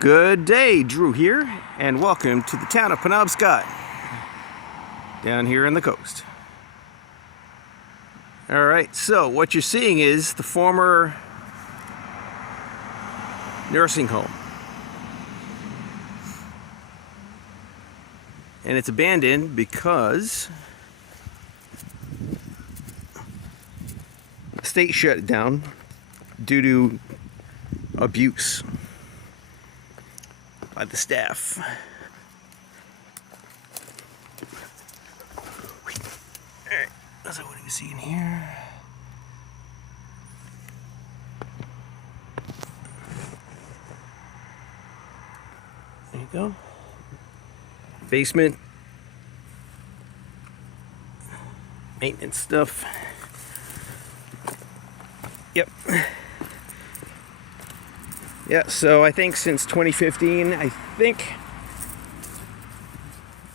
Good day, Drew here, and welcome to the town of Penobscot, down here on the coast. Alright, so what you're seeing is the former nursing home. And it's abandoned because the state shut it down due to abuse by the staff. Alright, so what do we see in here? There you go. Basement. Maintenance stuff. Yep. Yeah, so I think since 2015, I think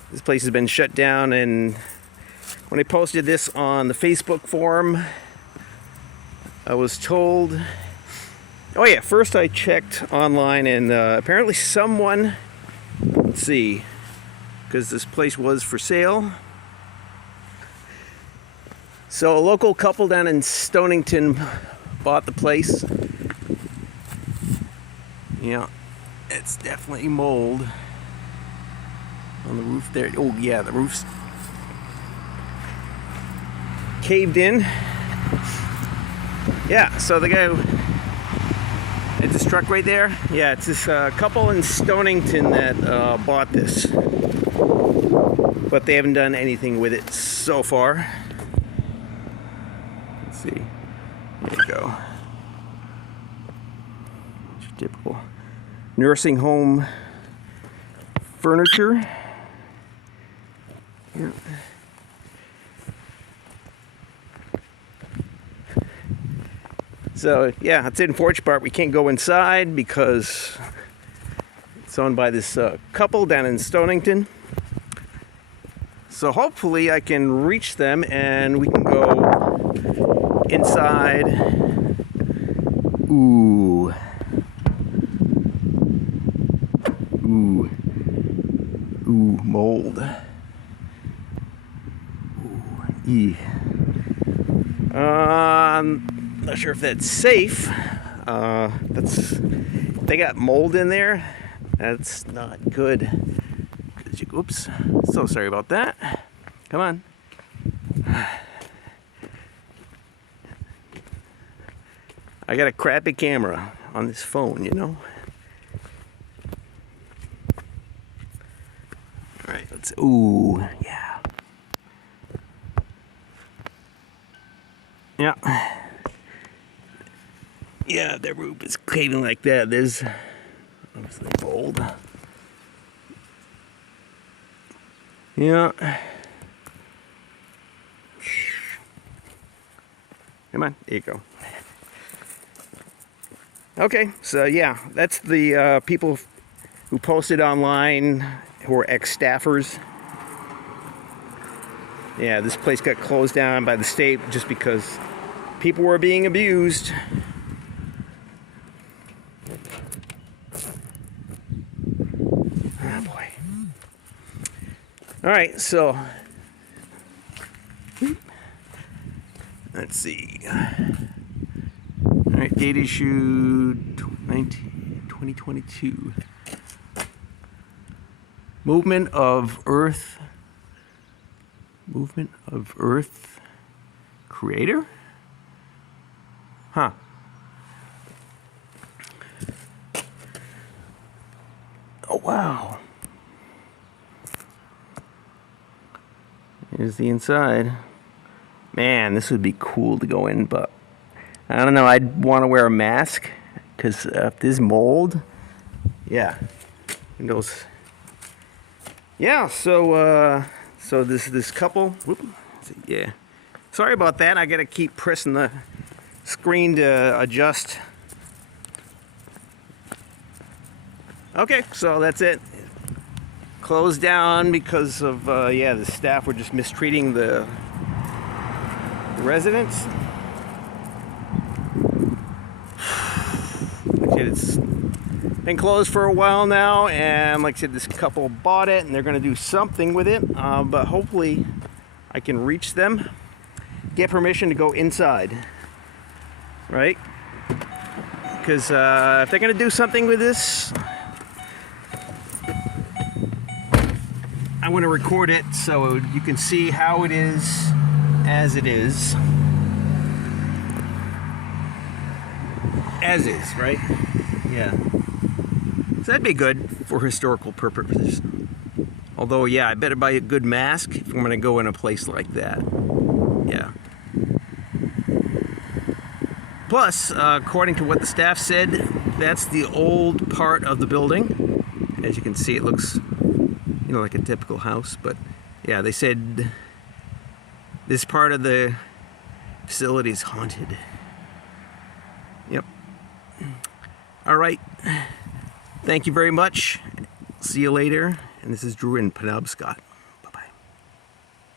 this place has been shut down, and when I posted this on the Facebook forum, I was told, oh yeah, first I checked online and apparently someone, let's see, because this place was for sale. So a local couple down in Stonington bought the place. Yeah, it's definitely mold on the roof there. Oh yeah, the roof's caved in. Yeah, so the guy at this truck right there, yeah, it's this couple in Stonington that bought this, but they haven't done anything with it so far. Let's see. There you go. It's your typical nursing home furniture. Yeah. So yeah, that's the unfortunate part. We can't go inside because it's owned by this couple down in Stonington. So hopefully I can reach them and we can go inside. Ooh. Ooh. Ooh, mold. Ooh. Not sure if that's safe. They got mold in there. That's not good. Oops. So sorry about that. Come on. I got a crappy camera on this phone, you know. Alright, let's. Ooh, yeah. Yeah. Yeah, the roof is caving like that. There's obviously mold. Yeah. Come on, there you go. Okay, so yeah, that's the people who posted online who are ex-staffers. Yeah, this place got closed down by the state just because people were being abused. Oh boy. Alright, so let's see. Alright, date issued 2022. Movement of Earth creator? Huh. Oh wow. Here's the inside. Man, this would be cool to go in, but I don't know, I'd want to wear a mask because if there's mold, yeah. And those. Yeah, so this couple, whoop, yeah. Sorry about that. I gotta keep pressing the screen to adjust. Okay, so that's it. Closed down because of yeah, the staff were just mistreating the residents. Okay, it's been closed for a while now, and like I said, this couple bought it and they're going to do something with it, but hopefully I can reach them, get permission to go inside, right? Because if they're going to do something with this, I want to record it so you can see how it is as it is. As is, right? Yeah. So that'd be good for historical purposes. Although, yeah, I better buy a good mask if I'm going to go in a place like that. Yeah. Plus, according to what the staff said, that's the old part of the building. As you can see, it looks, you know, like a typical house. But, yeah, they said this part of the facility is haunted. Yep. All right. Thank you very much. See you later. And this is Drew in Penobscot.